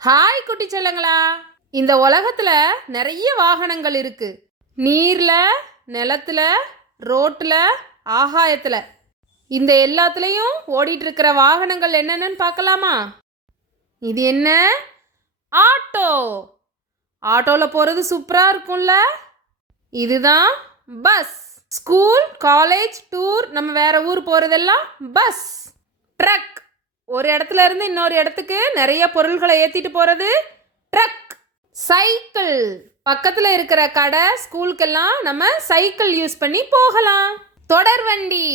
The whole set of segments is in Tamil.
ஹாய் குட்டி செல்லங்களா. இந்த உலகத்துல நிறைய வாகனங்கள் இருக்கு. நீர்ல, நிலத்துல, ரோட்ல, ஆகாயத்துல. இந்த எல்லாத்துலயும் ஓடிட்டு இருக்கிற வாகனங்கள் என்னென்னு பார்க்கலாமா? இது என்ன? ஆட்டோ. ஆட்டோல போறது சூப்பரா இருக்கும்ல. இதுதான் பஸ். ஸ்கூல், காலேஜ், டூர், நம்ம வேற ஊர் போறதெல்லாம் பஸ். ட்ரக், ஒரு இடத்துல இருந்து இன்னொரு இடத்துக்கு நிறைய பொருள்களை ஏத்திட்டு போறது ட்ரக். சைக்கிள், பக்கத்துல இருக்கிற கடை, ஸ்கூலுக்கெல்லாம் நம்ம சைக்கிள் யூஸ் பண்ணி போகலாம். தொடர் வண்டி,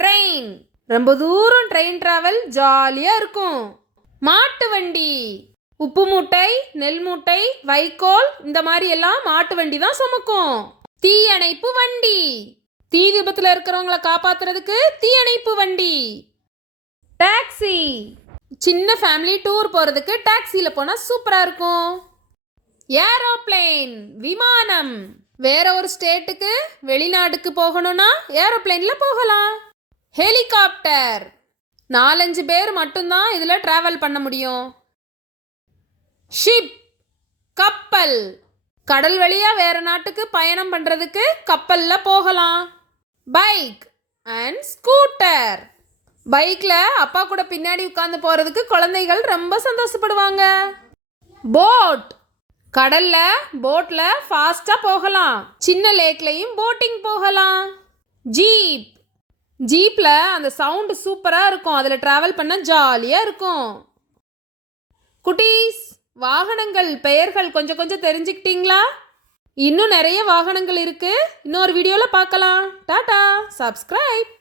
ட்ரெயின், ரொம்ப தூரம் ட்ரெயின் டிராவல் ஜாலியா இருக்கும். மாட்டு வண்டி, உப்பு மூட்டை, நெல் மூட்டை, வைக்கோல், இந்த மாதிரி எல்லாம் மாட்டு வண்டி தான் சுமக்கும். தீயணைப்பு வண்டி, தீ விபத்துல இருக்கிறவங்களை காப்பாத்துறதுக்கு தீயணைப்பு வண்டி. டாக்ஸி, சின்ன ஃபேமிலி டூர் போறதுக்கு டாக்ஸில போனா சூப்பரா இருக்கும். ஏரோப்ளேன், விமானம், வேற ஒரு ஸ்டேட்டுக்கு, வெளிநாட்டுக்கு போகணும்னா ஏரோப்ளேன்ல போகலாம். ஹெலிகாப்டர், 4-5 பேர் மட்டும்தான் இதுல டிராவல் பண்ண முடியும். ஷிப், கப்பல், கடல் வழியா வேற நாட்டுக்கு பயணம் பண்றதுக்கு கப்பல்ல போகலாம். பைக் அண்ட் ஸ்கூட்டர், பைக்ல அப்பா கூட பின்னாடி உட்கார்ந்து போறதுக்கு குழந்தைகள் ரொம்ப சந்தோஷப்படுவாங்க. போட், கடல்ல போட்ல ஃபாஸ்டா போகலாம். சின்ன லேக்லயும் போட்டிங் போகலாம். ஜீப், ஜீப்ல அந்த சவுண்ட் சூப்பரா இருக்கும், அதுல டிராவல் பண்ண ஜாலியா இருக்கும். குட்டீஸ், வாகனங்கள் பெயர்கள் கொஞ்சம் கொஞ்சம் தெரிஞ்சுக்கிட்டீங்களா? இன்னும் நிறைய வாகனங்கள் இருக்கு. இன்னொரு வீடியோல பார்க்கலாம். டாடா, சப்ஸ்கிரைப்.